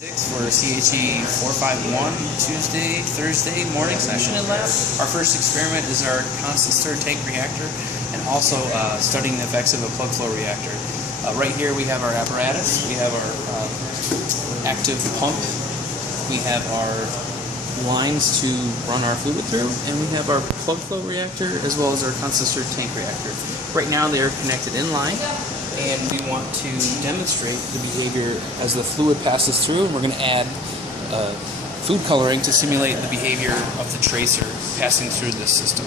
For CHE 451 Tuesday, Thursday morning session in lab. Our first experiment is our constant stir tank reactor and also studying the effects of a plug flow reactor. Right here we have our apparatus, we have our active pump, we have our lines to run our fluid through, and we have our plug flow reactor as well as our constant stir tank reactor. Right now they are connected in line, and we want to demonstrate the behavior as the fluid passes through, and we're going to add food coloring to simulate the behavior of the tracer passing through this system.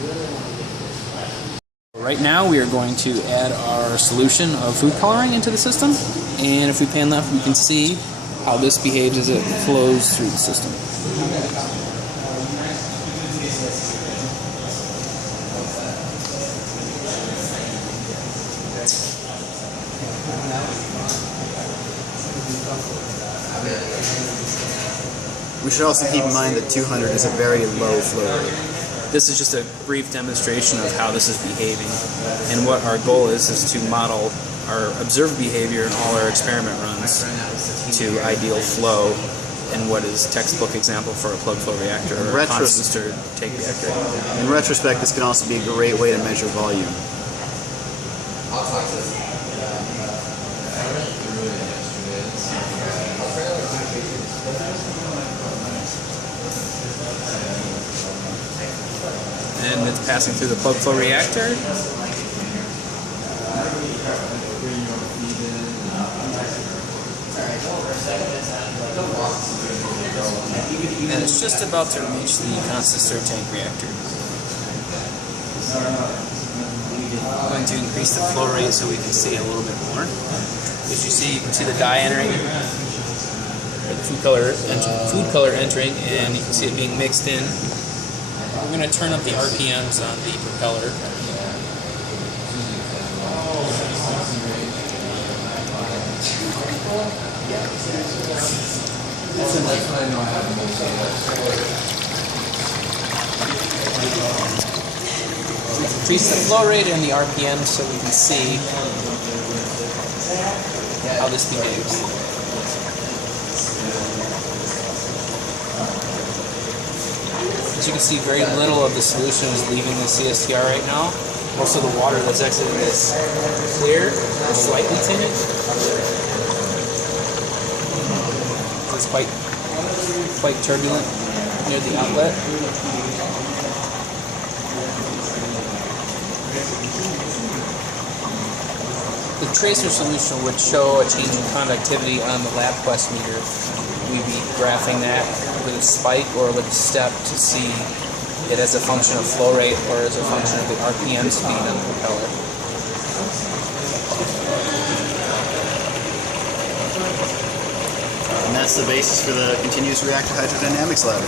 Right now we are going to add our solution of food coloring into the system, and if we pan left we can see how this behaves as it flows through the system. We should also keep in mind that 200 is a very low flow rate. This is just a brief demonstration of how this is behaving, and what our goal is to model our observed behavior in all our experiment runs to ideal flow in what is textbook example for a plug flow reactor or a constant stir tank reactor. In retrospect, this can also be a great way to measure volume. And it's passing through the plug flow reactor. And it's just about to reach the constant stir tank reactor. I'm going to increase the flow rate so we can see a little bit more. As you see, you can see the dye entering, or the food color entering, and you can see it being mixed in. We're going to turn up the RPMs on the propeller. Increase the flow rate and the RPM so we can see how this behaves. As you can see, very little of the solution is leaving the CSTR right now. Most of the water that's exiting is clear or slightly tinted. It's quite turbulent near the outlet. The tracer solution would show a change in conductivity on the LabQuest meter. We'd be graphing that with a spike or with a step to see it as a function of flow rate or as a function of the RPM speed on the propeller. And that's the basis for the Continuous Reactor Hydrodynamics Lab.